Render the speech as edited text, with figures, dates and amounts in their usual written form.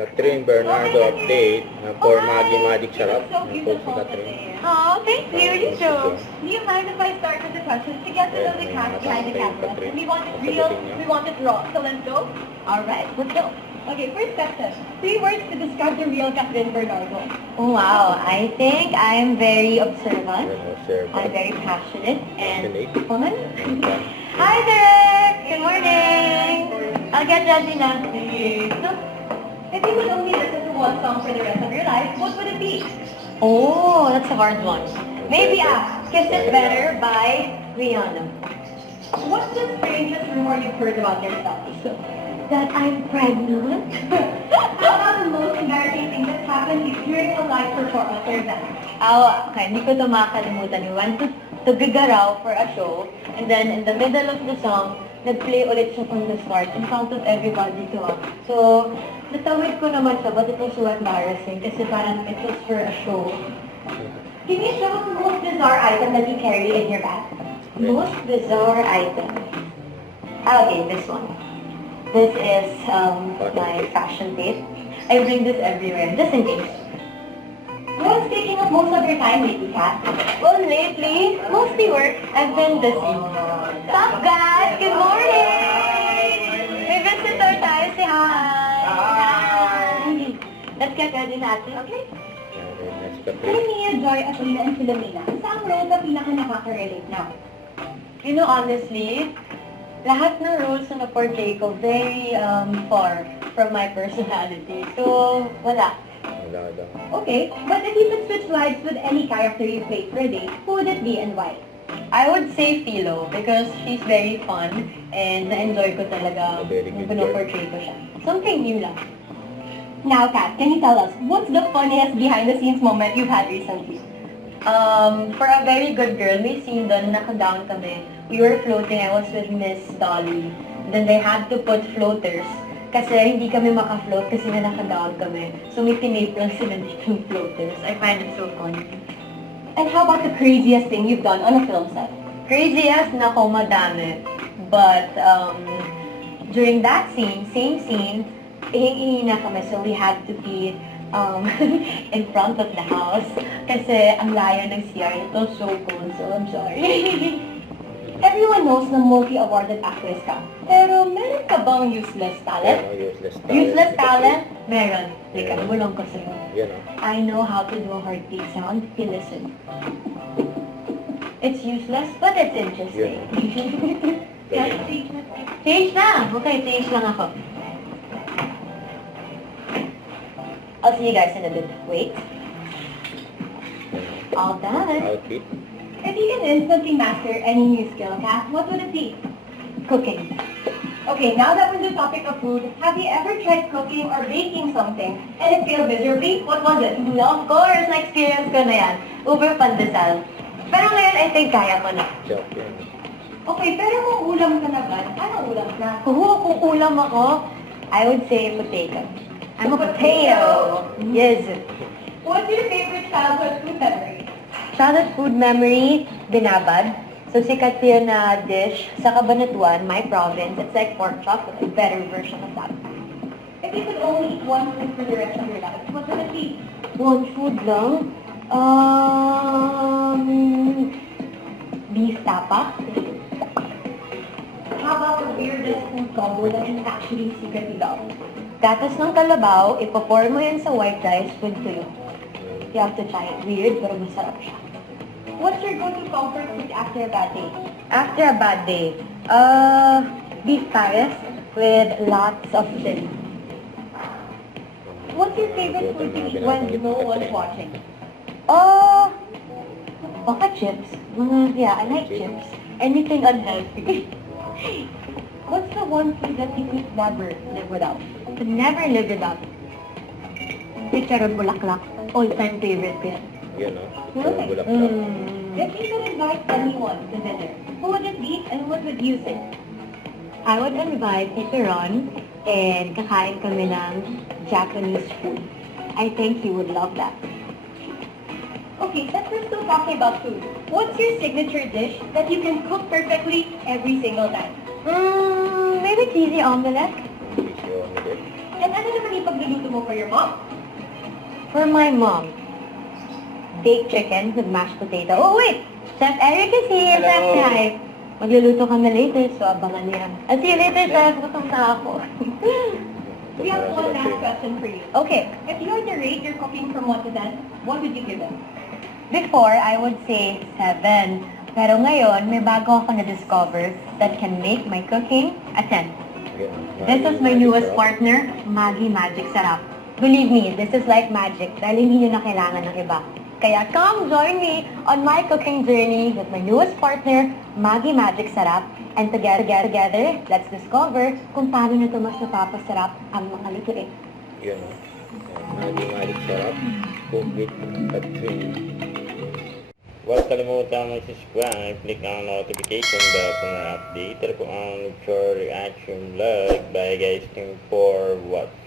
Catherine Bernardo update for Maggie Magic Sarap. So Yan po si beautiful Catherine. today. Oh, thank you, you too. Do you mind if I start with the questions to get to know the cat behind the camera? We want it real, we want it raw. So let's go. All right, let's go. Okay, first question. 3 words to describe the real Catherine Bernardo. Oh, wow, I think I'm very observant. Sir, I'm very passionate and Passionate. fun. Hi there! Good morning! I'll get ready na. So, if you could only listen to one song for the rest of your life, what would it be? Oh, that's a hard one. Maybe Kiss It Better by Rihanna. What's the strangest rumor you've heard about yourself? That I'm pregnant? How about the most embarrassing thing that's happened during a live performance or event? Oh, okay, hindi ko ito makakalimutan. We went to Bigaraw for a show, and then in the middle of the song, nag-play ulit siya from the start in front of everybody to. So, natawid ko naman siya, but it was so embarrassing kasi parang it was for a show. Can you show us the most bizarre item that you carry in your bag? Most bizarre item. Okay, this one. This is my fashion tape. I bring this everywhere, just in case. What's taking up most of your time lately, Kat? Well, lately, mostly work. I've been busy. Stop, guys! Good morning! May visitor tayo. Say hi! Hi! Let's get ready natin, okay? Kay Mia, Joy, Athena, and Philomena, saan role ka pinaka nakaka-relate now? You know, honestly, lahat ng roles na na-portray ko very far from my personality. So, wala. Wala daw. Okay, but if you could switch lives with any character you played for a day, who would it be and why? I would say Philo because she's very fun and na-enjoy ko talaga A very good nung pinoportray ko siya. Something new lang. Now, Kat, can you tell us, what's the funniest behind-the-scenes moment you've had recently? For a very good girl, may scene doon, naka-down kami. We were floating, I was with Miss Dolly. Then they had to put floaters kasi hindi kami maka-float kasi na naka-down kami. So may tinape lang sila ditong floaters. I find it so funny. And how about the craziest thing you've done on a film set? Craziest, nako, madami. But during that scene, same scene, ihingi na kami. So we had to be in front of the house kasi ang layo ng CR. It was so cold, so I'm sorry. Everyone knows na multi-awarded actress ka. Pero meron ka bang useless talent? Useless talent. Useless talent? Meron. Like, Yeah. ano mo lang ko sa'yo. Yan I know how to do a heartbeat sound. You listen. It's useless, but it's interesting. Change na! Okay, change lang ako. I'll see you guys in a bit. Wait. All done. Outfit. If you can instantly master any new skill, Kat, what would it be? Cooking. Okay, now that we're on the topic of food, have you ever tried cooking or baking something and it failed miserably? What was it? Of course, na-experience ko na yan. Uber pandesal. Pero ngayon, I think kaya ko na. Chef yan. Okay, pero kung ulam ka naman, anong ulam ka? Kung ulam ako, I would say potato. I'm a potato. Yes. What's your favorite childhood food memory? Childhood food memory, binabad. So, sikat yun na dish sa Cabanatuan, my province. It's like pork chop, but a better version of that. If you could only eat one food for the rest of your life, what would it be? One food lang? Beef tapa. How about the weirdest food combo that you actually secretly love? Gatas ng kalabaw, ipapour mo yan sa white rice with tuyo. You have to try it. Weird, pero masarap siya. What's your go-to comfort food after a bad day? After a bad day, beef pares with lots of chili. What's your favorite food to eat when no one's watching? Baka chips. Yeah, I like chips. Anything unhealthy. What's the one food that you could never live without? Could never live without. Chicharon bulaklak. All-time favorite ko yan. Yan o. Okay. Bulaklak. If you could invite anyone to dinner, who would it be and what would you say? I would invite Tito Ron and kakain kami ng Japanese food. I think he would love that. Okay, since we're still talking about food, what's your signature dish that you can cook perfectly every single time? Maybe cheesy omelette. Cheesy omelette. And ano naman yung pagluluto mo for your mom? For my mom, baked chicken with mashed potato. Oh wait! Chef Eric is here! Chef Hello. Kai! Magluluto kami later, so abangan niyo yan. I'll see you later, Chef. Gutom na ako. We have one last question for you. Okay. If you were to rate your cooking from 1 to 10, what would you give it? Before, I would say 7. Pero ngayon, may bago ako na-discover that can make my cooking a 10. This is my newest partner, Maggie Magic Sarap. Believe me, this is like magic dahil hindi nyo na kailangan ng iba. Kaya come join me on my cooking journey with my newest partner, Maggie Magic Sarap. And together, let's discover kung paano na ito mas napapasarap ang mga lutuin. Yun, no? Magi sarap. Cook with Katrina. Huwag kalimutan mag-subscribe, click ang notification bell para update po ang future reaction vlog. Bye guys, thank you for watching.